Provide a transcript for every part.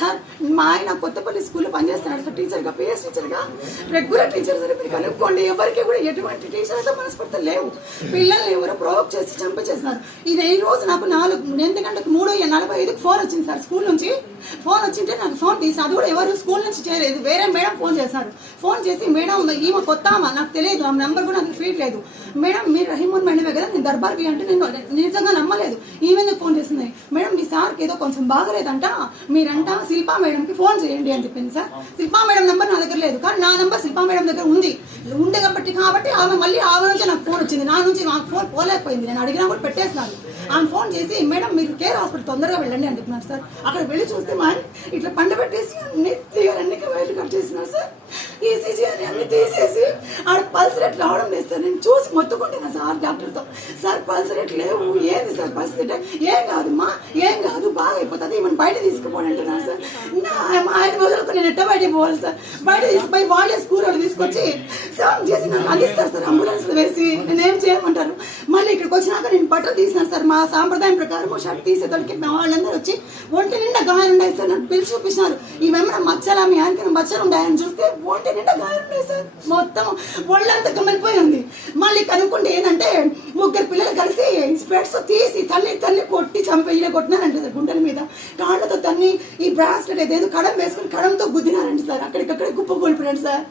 Sir మా ఆయన కొత్తపల్లి స్కూల్లో పనిచేస్తున్నాడు. సార్ టీచర్గా పిఎస్ టీచర్గా? రెగ్యులర్ టీచర్ సార్ మీరు కనుక్కోండి. ఎవరికి కూడా ఎటువంటి టీచర్లతో మనస్పర్ధలు లేవు. పిల్లల్ని ఎవరో ప్రొవోక్ చేసి చంపేసేస్తున్నారు ఇది ఈ రోజు నాకు నాలుగు ఎనిమిది గంటలకు మూడు నలభై ఐదుకు ఫోన్ వచ్చింది సార్ స్కూల్ నుంచి. ఫోన్ వచ్చింటే నాకు ఫోన్ తీసి అది కూడా ఎవరు స్కూల్ నుంచి చేయలేదు. వేరే మేడం ఫోన్ చేశారు. ఫోన్ చేసి మేడం ఈమె కొత్త నాకు తెలియదు ఆమె నెంబర్ కూడా నాకు ఫీడ్ లేదు. మేడం మీరు రహీమూన్ మేడమే కదా నేను దర్బార్కి అంటే నేను నిజంగా నమ్మలేదు. ఈమె ఫోన్ చేసింది? మేడం మీ సార్కి ఏదో కొంచెం బాగలేదంట. మీరంట శిల్పా మేడంకి ఫోన్ చేయండి అని చెప్పింది సార్. శిల్పా మేడం నెంబర్ నా దగ్గర లేదు. కానీ నా నెంబర్ శిల్పా మేడం దగ్గర ఉంది. ఉంది కాబట్టి కాబట్టి ఆమె మళ్ళీ ఆమె నుంచి నాకు ఫోన్ వచ్చింది. నా నుంచి నాకు ఫోన్ పోలేకపోయింది. నేను అడిగినా కూడా పెట్టేసినాను. ఆమె ఫోన్ చేసి మేడం మీరు కేర్ హాస్పిటల్ తొందరగా వెళ్ళండి అని చెప్పినారు సార్. అక్కడ వెళ్ళి చూస్తే మా ఇట్లా పండ పెట్టేసి అన్ని వైర్లు కట్ చేసినారు సార్. ఈసీజీ అని అన్ని తీసేసి ఆడ పల్స్ రేట్ రావడం లేదు సార్. నేను చూసి మొత్తుకుంటున్నాను సార్ డాక్టర్తో. సార్ పల్స్ రేట్ లేవు. ఏంది సార్ పరిస్థితి? ఏం కాదు. మా ఏం కాదు బాగా అయిపోతుంది ఈమెను బయట తీసుకుపోండి సార్. నా ఆయన వదులుకుని నేను ఎట్ట బయటికి పోవాలి సార్? బయట తీసుకుపోయి వాళ్ళే స్కూల్ వాళ్ళు తీసుకొచ్చి సేవం చేసి నాకు అందిస్తారు సార్ అంబులెన్స్లో వేసి. నేనేం చేయమంటారు మళ్ళీ ఇక్కడికి వచ్చినాక నేను బట్టలు తీసినాను సార్. మా సాంప్రదాయం ప్రకారం షర్ట్ తీసేదానికి మా వాళ్ళందరూ వచ్చి ఒంటి నిండా గాయాలు ఉన్నాయి సార్. నన్ను పిలిచి చూపించినారు ఈమెమన్నా మచ్చలా మీ ఆయనకి మచ్చలు ఉన్నాయని చూస్తే ఒంటి నిండా గాయం ఉన్నాయి సార్. మొత్తం ఒళ్ళంతా కమిలిపోయి ఉంది. మళ్ళీ కనుక్కుంటే ఏంటంటే ముగ్గురు పిల్లలు కలిసి స్పెట్స్ తీసి తల్లి తల్లి కొట్టి చంపేయలే కొట్టినారంటే సార్ మీద కాళ్ళతో తన్ని ఈ బ్రాస్లెట్ అయితే ఏదో కడం వేసుకుని కడంతో గుద్దినారండి సార్. అక్కడికక్కడ కుప్ప కోల్పోయాడు సార్.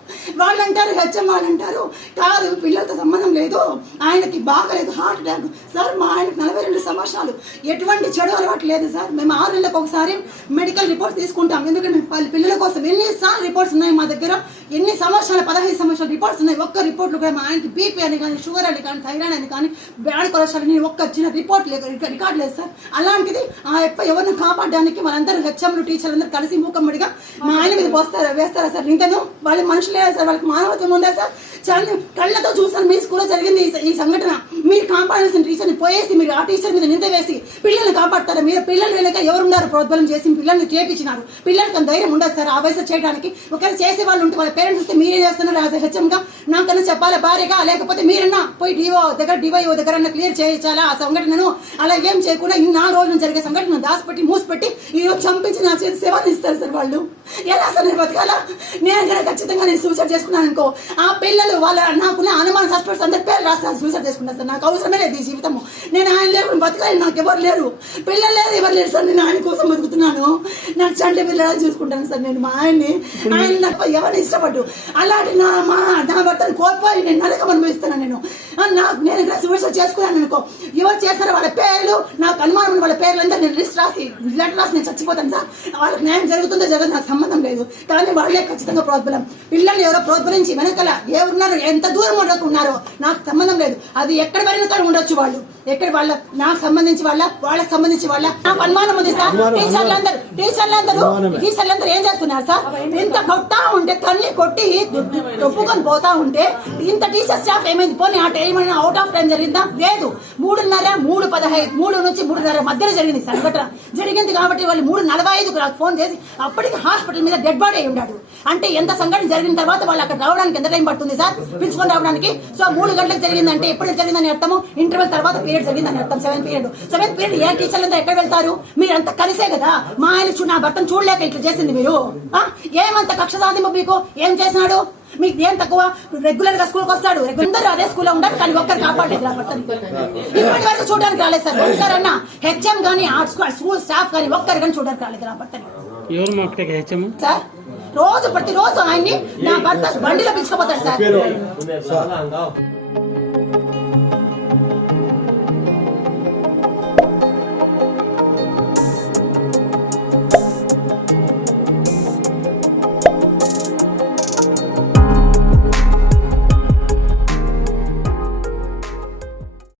వాళ్ళు అంటారు హెచ్ఎం వాళ్ళు అంటారు కాదు పిల్లలతో సంబంధం లేదు ఆయనకి బాగలేదు హార్ట్ అటాక్ సార్ మా ఆయనకు నలభై రెండు సంవత్సరాలు. ఎటువంటి చెడు అలవాటు లేదు సార్. మేము ఆరు నెలలకు ఒకసారి మెడికల్ రిపోర్ట్స్ తీసుకుంటాం. ఎందుకంటే మేము వాళ్ళ పిల్లల కోసం ఎన్నిసార్లు రిపోర్ట్స్ ఉన్నాయి మా దగ్గర. ఎన్ని సంవత్సరాలు పదహైదు సంవత్సరాల రిపోర్ట్స్ ఉన్నాయి. ఒక్క రిపోర్ట్లు కూడా మా ఆయనకి బీపీ అని కానీ షుగర్ అని కానీ థైరాయిడ్ అని కానీ బ్యాడ్ కొలెస్ట్రాల్ అని ఒక్క చిన్న రిపోర్ట్ లేదు రికార్డ్ లేదు సార్. అలాంటిది ఆ ఎప్ప ఎవరిని కాపాడడానికి మనందరూ హెచ్ఎంలు టీచర్ అందరూ కలిసి మూకమ్మడిగా మా ఆయన మీద పోస్తారా వేస్తారా సార్? ఇంకను వాళ్ళ మనుషులే సార్? వాళ్ళకి మానవత్వం ఉందా సార్? చాలా కళ్ళతో చూసాను మీ స్కూల్లో జరిగింది ఈ- సంఘటన. మీరు కాపాడాల్సిన టీచర్ని పోయేసి మీరు ఆ టీచర్ మీద నింద వేసి పిల్లల్ని కాపాడతారా మీరు పిల్లలు వెనక ఎవరున్నారు? ప్రోద్బలం చేసి పిల్లల్ని చేపించినారు. పిల్లలకి ధైర్యం ఉండదు సార్ ఆ వయసు చేయడానికి. ఒకవేళ చేసే వాళ్ళు ఉంటే వాళ్ళ పేరెంట్స్ వస్తే మీరే చేస్తున్నారు? యాజ్ హెచ్ఎంగా నాకన్నా చెప్పాలా భార్యగా? లేకపోతే మీరన్నా? పోయి డిఓ దగ్గర డివైఓ దగ్గర క్లియర్ చేయించాలా ఆ సంఘటనను? అలా ఏం చేయకుండా ఈ నాలుగు రోజులు జరిగే సంఘటన దాచిపెట్టి మూసిపెట్టి ఈ రోజు చంపించి నా చేతి సేవలు ఇస్తారు సార్ వాళ్ళు. ఎలా సార్ నేను బతకాలా? నేను కనుక ఖచ్చితంగా నేను సూసైడ్ చేసుకున్నాను అనుకో ఆ పిల్లలు వాళ్ళ నాకున్న అనుమానం సస్పెక్ట్స్ రాస్తాను సూసైడ్ చేసుకున్నాను సార్ నాకు అవసరమే లేదు ఈ జీవితము. నేను ఆయన లేకుండా బతకాలి నాకు ఎవరు లేరు. పిల్లలు లేదు ఎవరు లేరు. సార్ నేను ఆయన కోసం బతుకుతున్నాను. నాకు చంటి పిల్లలు చూసుకుంటాను సార్ నేను. మా ఆయన్ని ఆయన నాకు ఎవరిని ఇష్టపడ్డు. అలాంటి నా మా నా భర్తను కోల్పోయి నేను నరకం అనుభవిస్తాను నేను. నాకు నేను ఇక్కడ సూసైడ్ చేసుకున్నాను అనుకో ఎవరు చేస్తారో వాళ్ళ పేర్లు నాకు అనుమానం వాళ్ళ పేర్లు అంతా నేను లిస్ట్ రాసి లెటర్ రాసి నేను చచ్చిపోతాను సార్. వాళ్ళకి న్యాయం జరుగుతుందో జరగదు నాకు సంబంధం లేదు. కానీ వాళ్ళే ఖచ్చితంగా ప్రోద్బలం. పిల్లలు ఎవరో ప్రోద్బలించి వెనకల ఎవరున్నారు ఎంత దూరం ఉన్నారో నాకు సంబంధం లేదు. అది ఎక్కడ వెళ్ళిన కాడ ఉండొచ్చు వాళ్ళు. ఎక్కడ వాళ్ళ నాకు సంబంధించి వాళ్ళ వాళ్ళకి సంబంధించి వాళ్ళ. నాకు అనుమానం ఉంది సార్. టీచర్లు అందరూ టీచర్లు అందరూ టీచర్లు అందరూ ఏం చేస్తున్నారు సార్? ఇంత కొట్టా ఉంటే తల్లి కొట్టి దొప్పుకొని పోతా ఉంటే ఇంత టీచర్ స్టాఫ్ ఏమైంది? పోనీ ఆ టైం అవుట్ ఆఫ్ టైం జరిగిందా? లేదు. మూడున్నర మూడు పదహైదు మూడు నుంచి మూడున్నర మధ్యలో జరిగింది సంఘటన జరిగింది కాబట్టి వాళ్ళు మూడు నలభై ఐదుకు నాకు ఫోన్ చేసి అప్పటికి హాస్పిటల్ మీద డెడ్ బాడీ అయి ఉన్నాడు. అంటే ఎంత సంఘటన జరిగిన తర్వాత వాళ్ళు అక్కడ రావడానికి ఎంత టైం పడుతుంది సార్? పిలుచుకొని రావడానికి? సో మూడు గంటలకు జరిగిందంటే ఎప్పుడు జరిగిందని అర్థము? ఇంటర్వెల్ తర్వాత పీరియడ్ జరిగిందని అర్థం. సెవెన్ పీరియడ్ సెవెంత్ పీరియడ్ ఏ టీచర్లు అంతా ఎక్కడ వెళ్తారు? మీరంతా కలిసే కదా? మా ఆయన చూ నా భర్తను చూడలేక ఇట్లా చేసింది మీరు? ఏమంత కక్ష సాధింపు మీకు? ఏం చేసినాడు? మీకు ఏం తక్కువ? రెగ్యులర్గా స్కూల్కి వస్తాడు. అందరూ అదే స్కూల్లో ఉంటారు కానీ ఒక్కరు కాపాడలేదు ఇప్పటి వరకు చూడడానికి రాలేదు సార్. ఒక్కరన్నా హెచ్ఎం కానీ ఆ స్కూల్ స్టాఫ్ కానీ ఒక్కరు కానీ చూడడానికి రాలేదు నా భర్తని. ఎవరు మాకు హెచ్ఎం సార్ రోజు ప్రతిరోజు ఆయన్ని నా భర్త బండిలో పిలుచుకుపోతాడు సార్.